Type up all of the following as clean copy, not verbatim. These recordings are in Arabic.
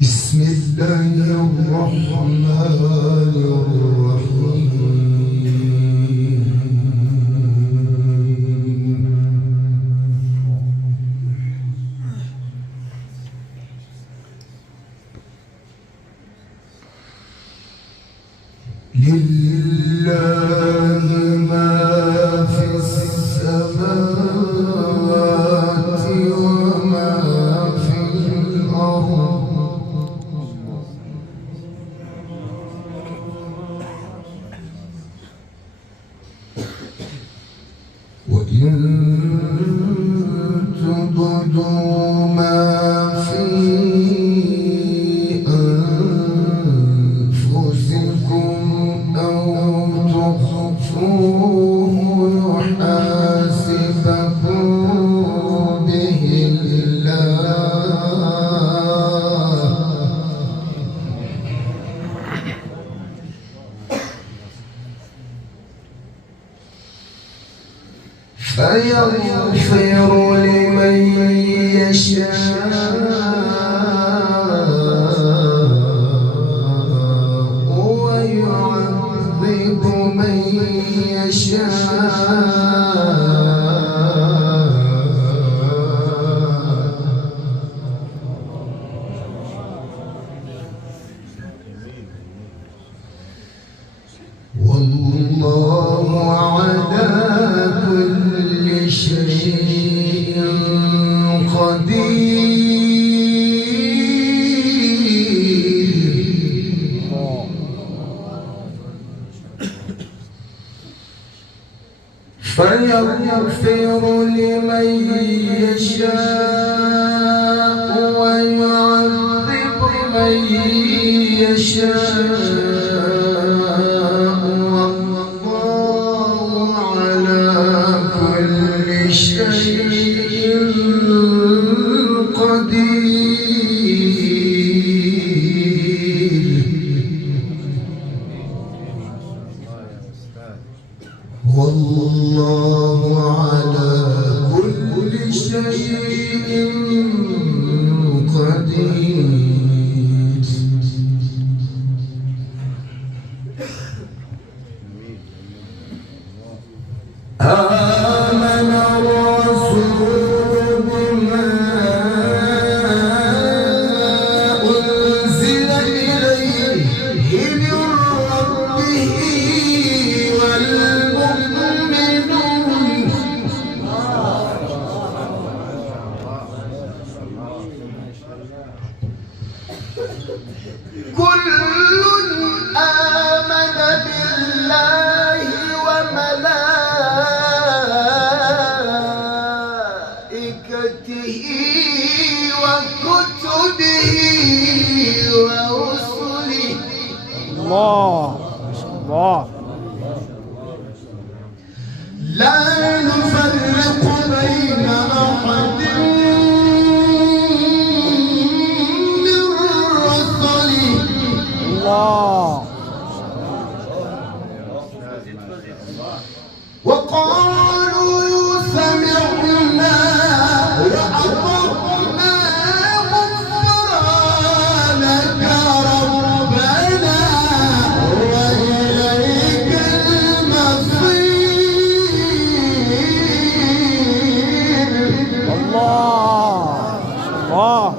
بسم الله الرحمن الرحيم لله ما في السماوات وما في الأرض وإن تبدوا ما في أنفسكم أو تخفوه يحاسبكم به الله فيغفر لمن يشاء ويعذب من يشاء والله على كل شيء قدير فيغفر لمن يشاء ويعذب من يشاء والله على كل شيء قدير والله على كل شيء قدير آمن الرسول بما أنزل إليه من ربه والمؤمنون كل آمن بالله وملائكته وكتبه ورسله الله الله لا نفرق بين أحد من رسله الله وقالوا سمعنا وأطعنا غفرانك ربنا وإليك المصير الله الله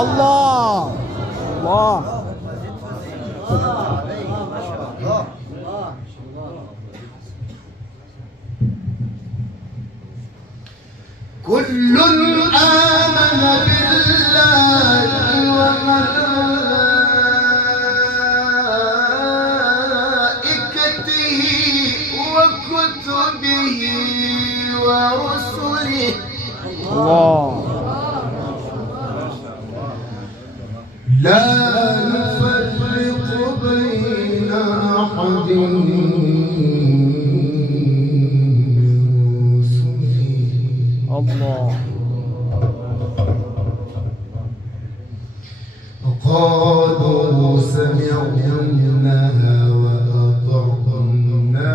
الله الله كل آمن بالله وملائكته وكتبه ورسله الله لا نفرق بين أحد من رسله الله. وقالوا سمعنا وأطعنا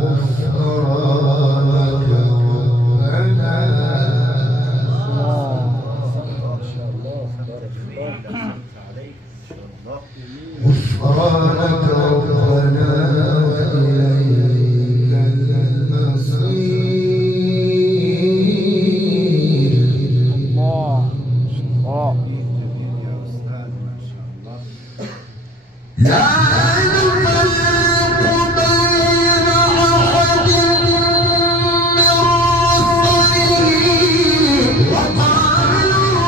غفرانك ربنا. غفرانك ربنا وإليك المصير. الله. الله. لا نفرق بين أحد من رسله وقالوا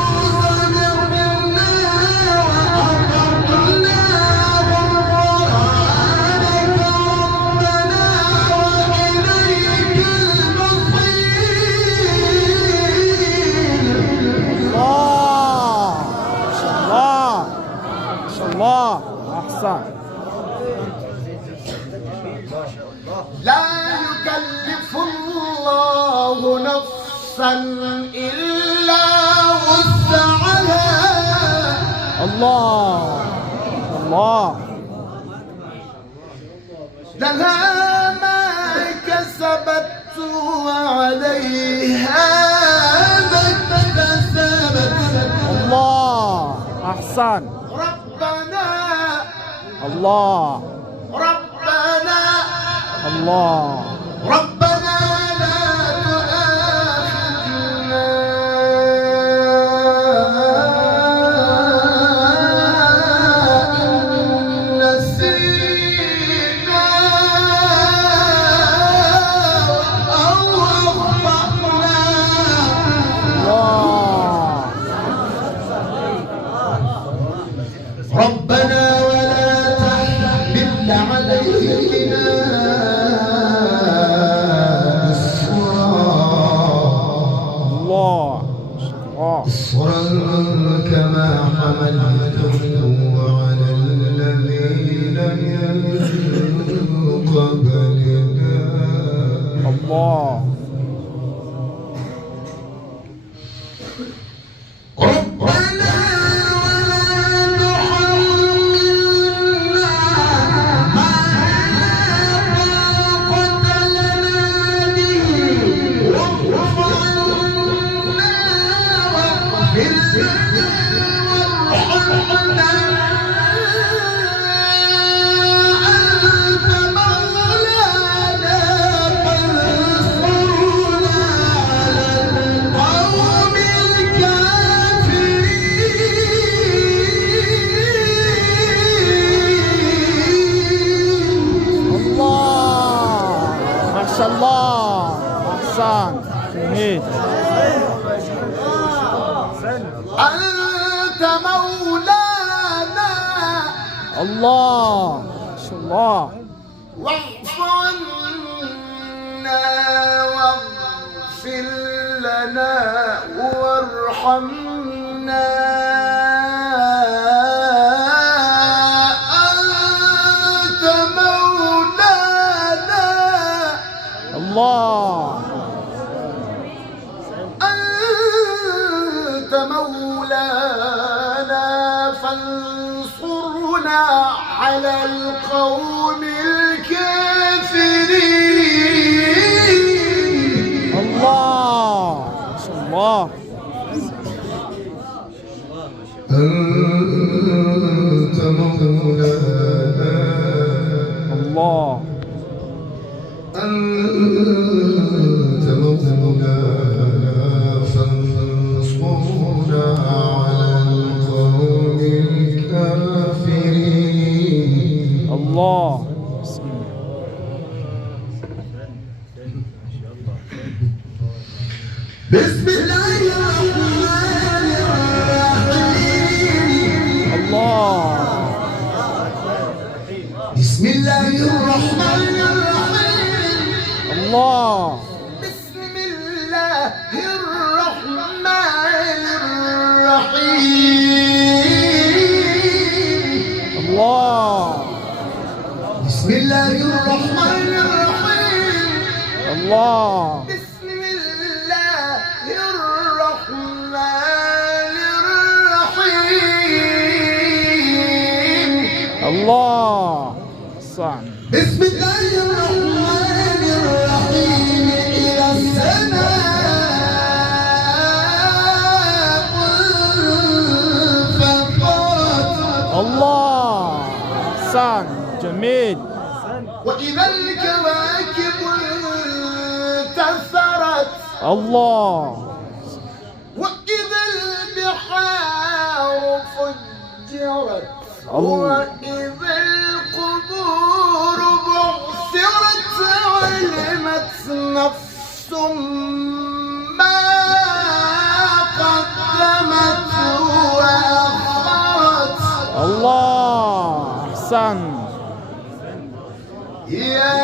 سمعنا وأطعنا غفرانك ربنا وإليك المصير. الله. الله. الله. أحسن. لا يكلف الله نفسا إلا وسعها. الله. الله. لها ما كسبت وعليها ما اكتسبت. الله. أحسن. ربنا الله. ربنا الله. ربنا لا تؤاخذنا إن نسينا أو أخطأنا. الله. ربنا ولا تحمل علينا إصرا كما حملته على الذين من قبلنا. الله. ربنا ولا تحملنا ما لا طاقة لنا به واعف عنا واغفر لنا وارحمنا أنت مولانا فانصرنا على القوم الله. ما شاء الله. أحسن. جميل. أنت مولانا الله. ما شاء الله. واعف عنا واغفر لنا وارحمنا أنت مولانا. الله. أنت مولانا فانصرنا على القوم الكافرين. الله. ما شاء الله. أنت مولانا الله. أنت مولانا فانصرنا على القوم الكافرين. الله. بسم الله الرحمن الرحيم. الله. بسم الله الرحمن الرحيم. الله. بسم الله الرحمن الرحيم. الله أحسن. بسم الله الرحمن الرحيم. إلى السماء انفطرت. الله أحسن جميل. وإذا الكواكب انتثرت. الله وإذا البحار فجرت. الله. وإذا القبور بعثرت. علمت نفس ما قدمت وأخرت. الله أحسن. يا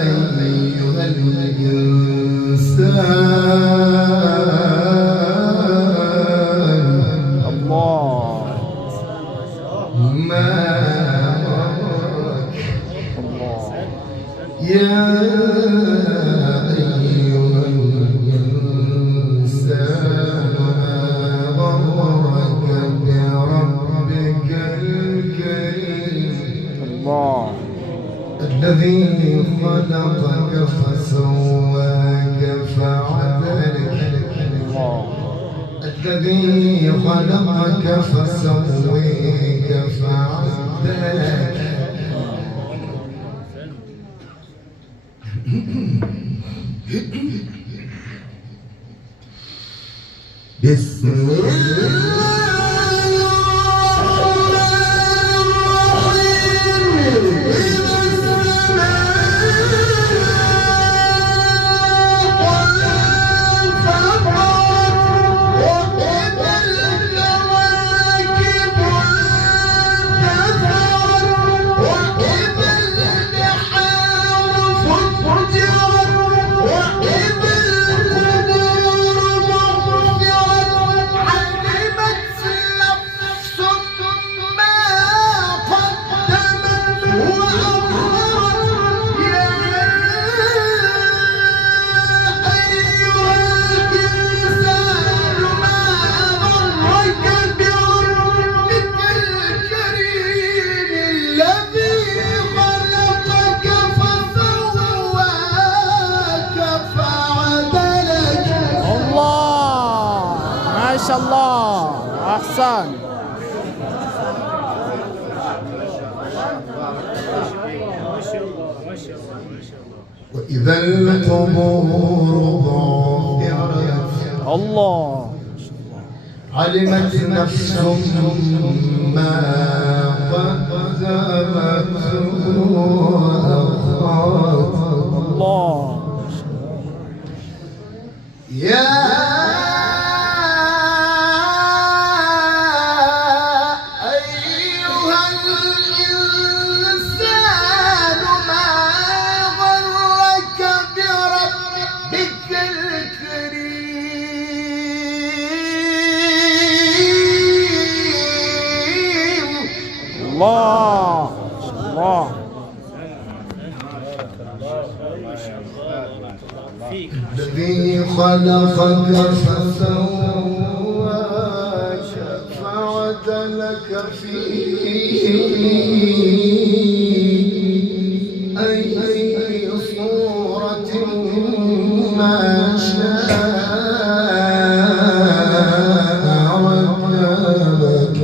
أيها الإنسان الله ما غرك. الله يا أيها الإنسان ما غرك بربك الكريم. الله الذي خلقك فسواك فعدلك. الله الذي خلقك فسويك فعدلك. بسم ما شاء الله أحسن. وإذا القبور بعثرت. الله علمت نفس ما قدمت وأخرت. الله يا أيها الإنسان ما غرك بربك الكريم. الله الله الذي خلقك فسواك فعدلك في أي صورة ما شاء ركبك.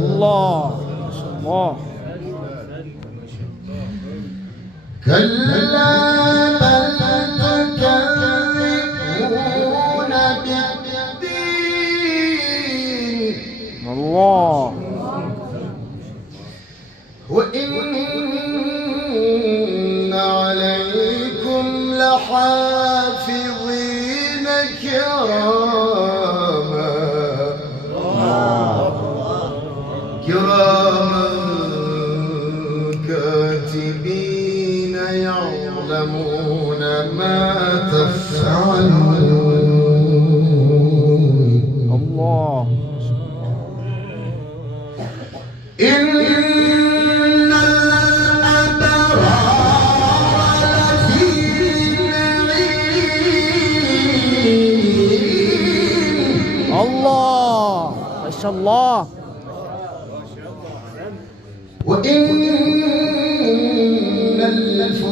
الله الله كلا بل تكذبون بالدين. الله وإن عليكم لحافظين كراما كاتبين يعلمون ما تفعلون. الله إن الأبرار لفي نعيم. الله ما شاء الله. وإن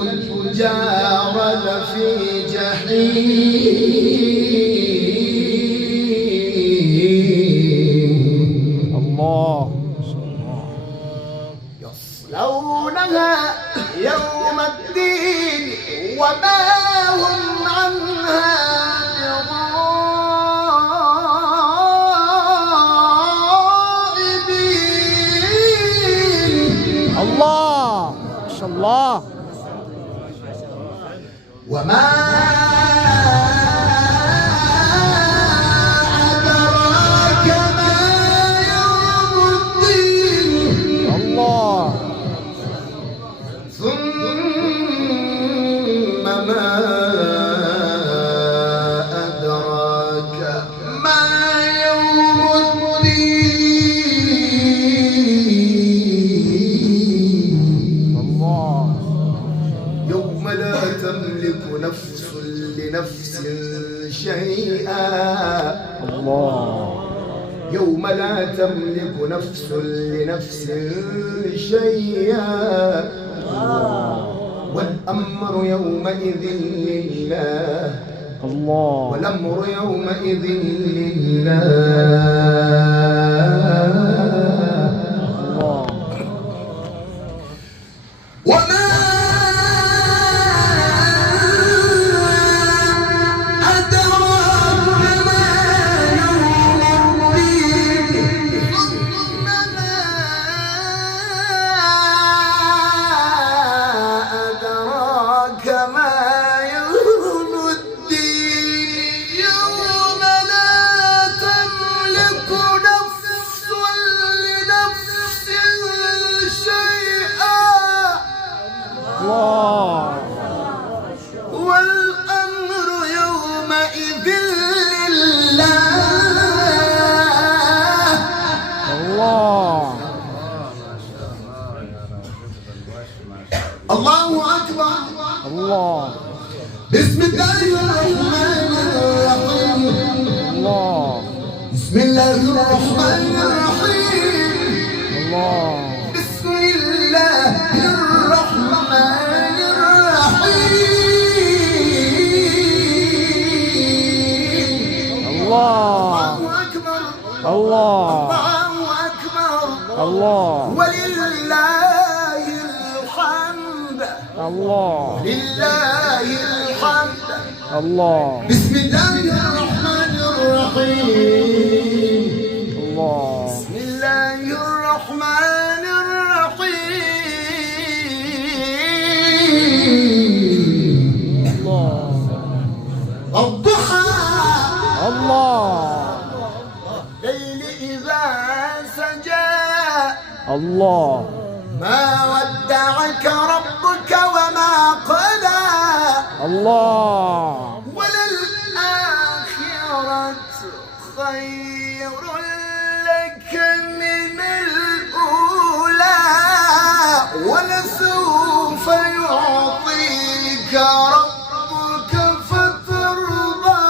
الفجار لفي جحيم الله. يصلونها يوم الدين وما هم عنها بغائبين. الله ما شاء الله. وما أدراك ما يوم الدين. الله. ثم ما أدراك ما يوم الدين. الله. يوم لا تملك نفس لنفس شيئا. الله. يوم لا تملك نفس لنفس شيئا والأمر يومئذ لله. الله. والأمر يومئذ لله. الله. وما أدراك ما يوم الدين. ثم ما أدراك ما يوم الدين. يوم لا تملك نفس لنفس شيئا الله. والأمر يومئذ لله. الله. الله أكبر. الله. بسم الله الرحمن الرحيم. الله. بسم الله الرحمن الرحيم. الله. بسم الله الرحمن الرحيم. الله. الله أكبر. الله. الله أكبر. الله. ولله الحمد. الله. لله الحمد. الله. بسم الله الرحمن الرحيم. الله. بسم الله الرحمن الرحيم. الله. الضحى. الله. الليل إذا سجى. الله. ما ودعك ربك وما قلى. الله. وللآخرة خير لك من الأولى ولسوف يعطيك ربك فترضى.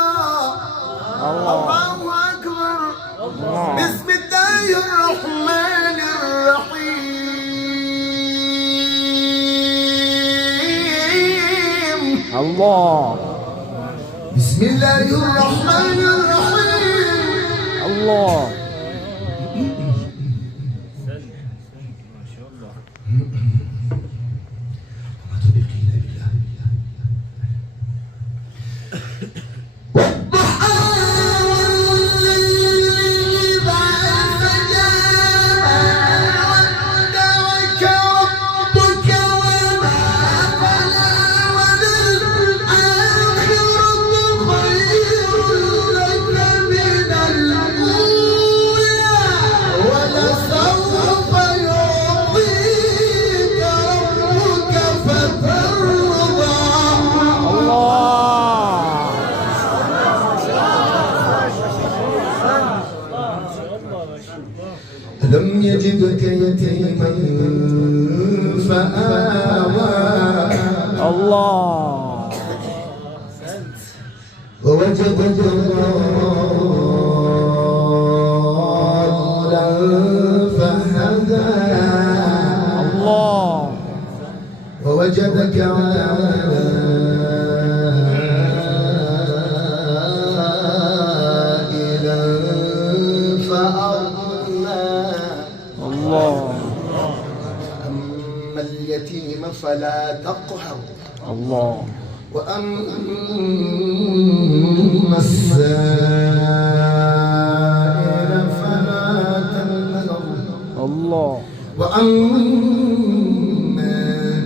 الله أكبر. الله. بسم الله الرحمن الرحيم. الله. بسم الله الرحمن الرحيم. الله. لم يجدك يتيما فآوى. الله. ووجدك ضالا وجدك عائلا فأغنى الله أما اليتيم فلا تقهر الله وأما السائل فلا تنهر الله وأما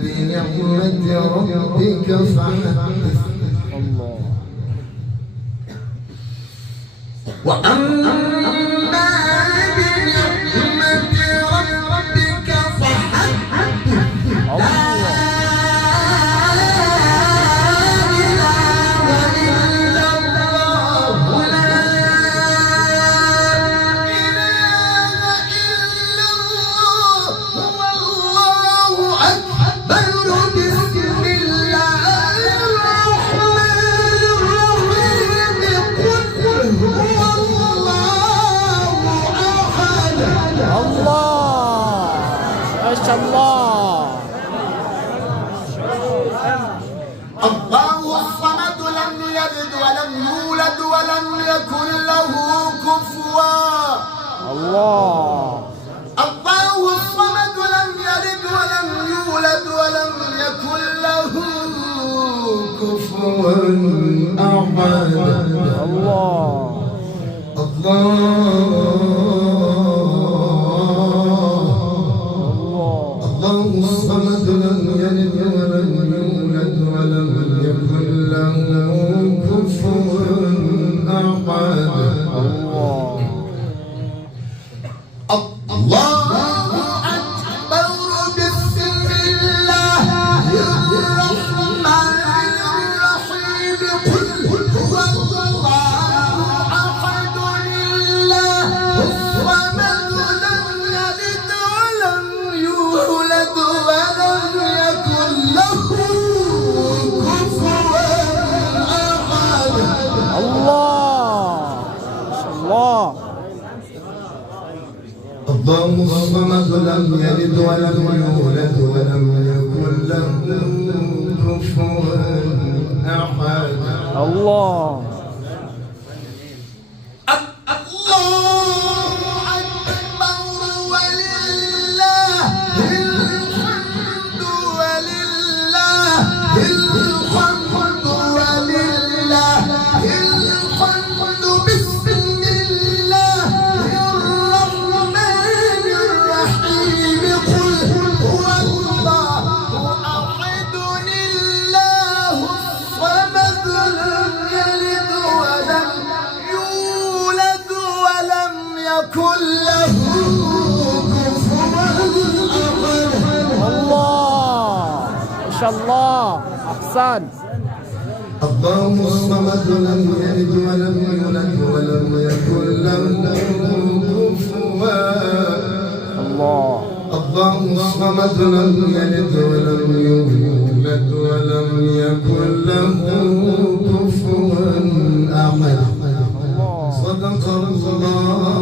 بنعمة ربك فحدث الله وأما بنعمة ربك فحدث لا إله إلا الله لا إله إلا الله والله أكبر بسم الله الرحمن الرحيم قل هو الله أحد الله ما شاء الله الله الصمد لم يلد ولم يولد ولم يكن له كفوا الله الله الصمد لم يلد ولم يولد ولم يكن له كفوا أحد الله الله الصمد لم يلد ولم يولد ولم يكن له كفوا أحد الله أكبر بسم الله الرحمن الرحيم قل هو الله أحد الله الصمد لم يلد ولم يولد ولم يكن له كفوا أحد الله ما شاء الله الله الصمد لم يلد ولم يولد ولم يكن له كفوا أحد الله الله أكبر ولله الحمد ولله الحمد ولله الحمد بسم الله الرحمن الرحيم قل هو الله أحد الله الصمد لم يلد ولم يولد ولم يكن له كفوا أحد الله ما شاء الله أحسن الله الصمد لم يلد ولم يولد ولم يكن له كفوا الله الله الصمد لم يلد ولم يولد ولم يكن له كفوا أحد صدق الله